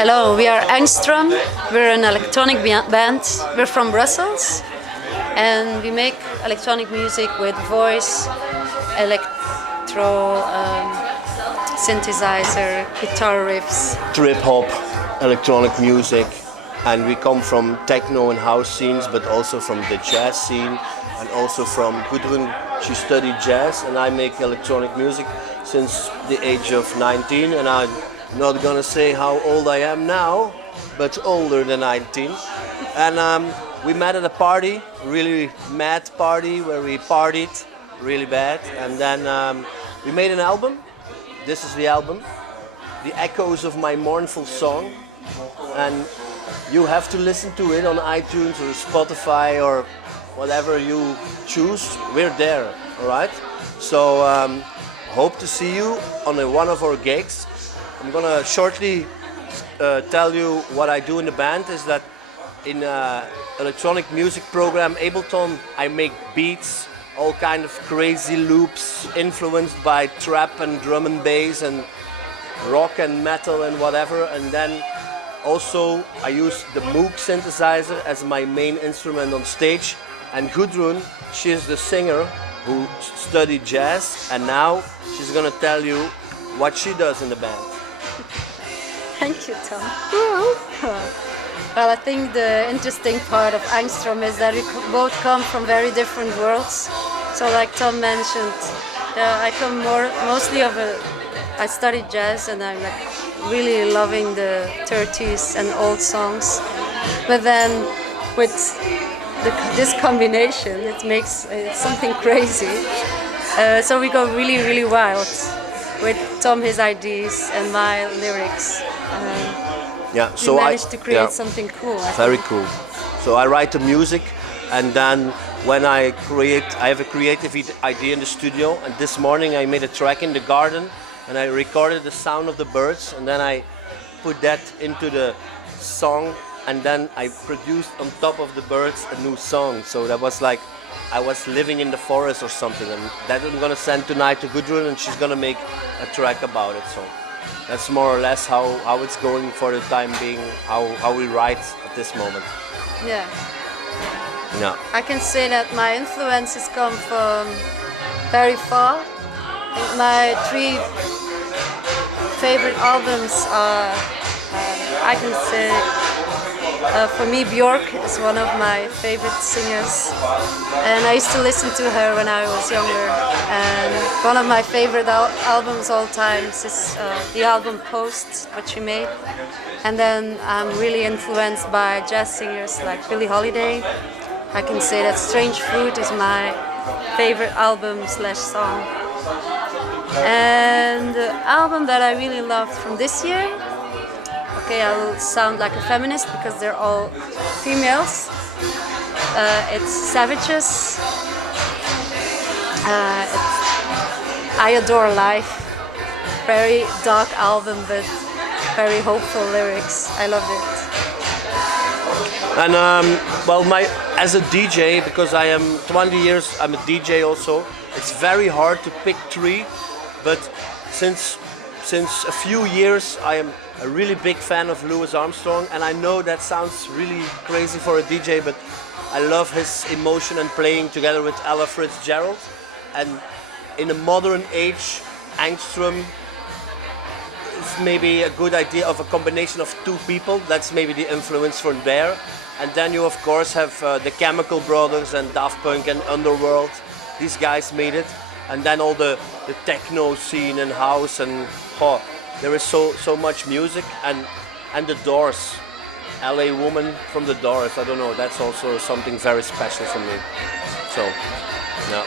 Hello, we are Angström. We're an electronic band. We're from Brussels and we make electronic music with voice, electro, synthesizer, guitar riffs. Trip hop, electronic music, and we come from techno and house scenes, but also from the jazz scene, and also from Gudrun. She studied jazz, and I make electronic music since the age of 19, and I'm not gonna say how old I am now, but older than 19. And we met at a party, really mad party, where we partied really bad, and then we made an album. This is the album, The Echoes of My Mournful Song, and you have to listen to it on iTunes or Spotify or whatever you choose. We're there, all right? So hope to see you on one of our gigs. I'm gonna shortly tell you what I do in the band. Is that in electronic music program Ableton, I make beats, all kind of crazy loops influenced by trap and drum and bass and rock and metal and whatever. And then also I use the Moog synthesizer as my main instrument on stage. And Gudrun, she is the singer who studied jazz, and now she's gonna tell you what she does in the band. Thank you, Tom. Well, I think the interesting part of Angström is that we both come from very different worlds. So like Tom mentioned, I come mostly I studied jazz and I'm like really loving the 30s and old songs. But then with this combination, it makes something crazy. So we go really, really wild with Tom, his ideas, and my lyrics. Yeah, so we managed to create something cool. Very cool. So I write the music, and then when I have a creative idea in the studio. And this morning I made a track in the garden, and I recorded the sound of the birds, and then I put that into the song, and then I produced on top of the birds a new song. So that was like I was living in the forest or something, and that I'm gonna send tonight to Gudrun, and she's gonna make a track about it. So that's more or less how it's going for the time being, how we write at this moment. Yeah. Yeah. I can say that my influences come from very far. My 3 favorite albums are, I can say, for me, Björk is one of my favorite singers, and I used to listen to her when I was younger. And one of my favorite albums all times is the album Post, what she made. And then I'm really influenced by jazz singers like Billie Holiday. I can say that Strange Fruit is my favorite album/song. And the album that I really loved from this year, okay, I will sound like a feminist because they're all females. It's Savages. I Adore Life. Very dark album, but very hopeful lyrics. I loved it. And well, as a DJ, because I am 20 years, I'm a DJ also. It's very hard to pick 3, but since a few years I am a really big fan of Louis Armstrong, and I know that sounds really crazy for a DJ, but I love his emotion and playing together with Ella Fitzgerald. And in a modern age, Angström is maybe a good idea of a combination of 2 people. That's maybe the influence from there. And then you of course have the Chemical Brothers and Daft Punk and Underworld. These guys made it. And then all the techno scene and house, and there is so much music, and the Doors, LA Woman from the Doors. I don't know, that's also something very special for me. So, yeah.